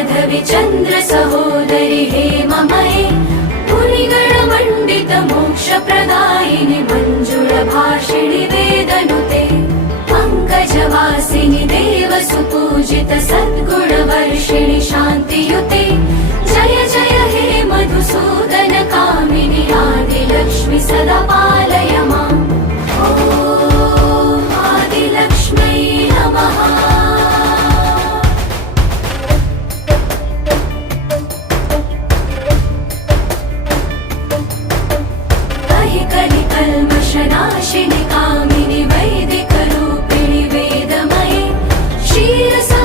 माधवी चन्द्र सहोदरि हेममये मुनिगणमण्डित मोक्षप्रदायिनि मञ्जुळभाषिणि वेदनुते पङ्कजवासिनि देवसुपूजित सद्गुणवर्षिणि शान्तियुते जय जय हे मधुसूदन कामिनि आदिलक्ष्मि सदा पालय माम् ॐ आदिलक्ष्म्यै नमः। कलिकल्मषनाशिनि कामिनि वैदिकरूपिणि वेदमये क्षीरसा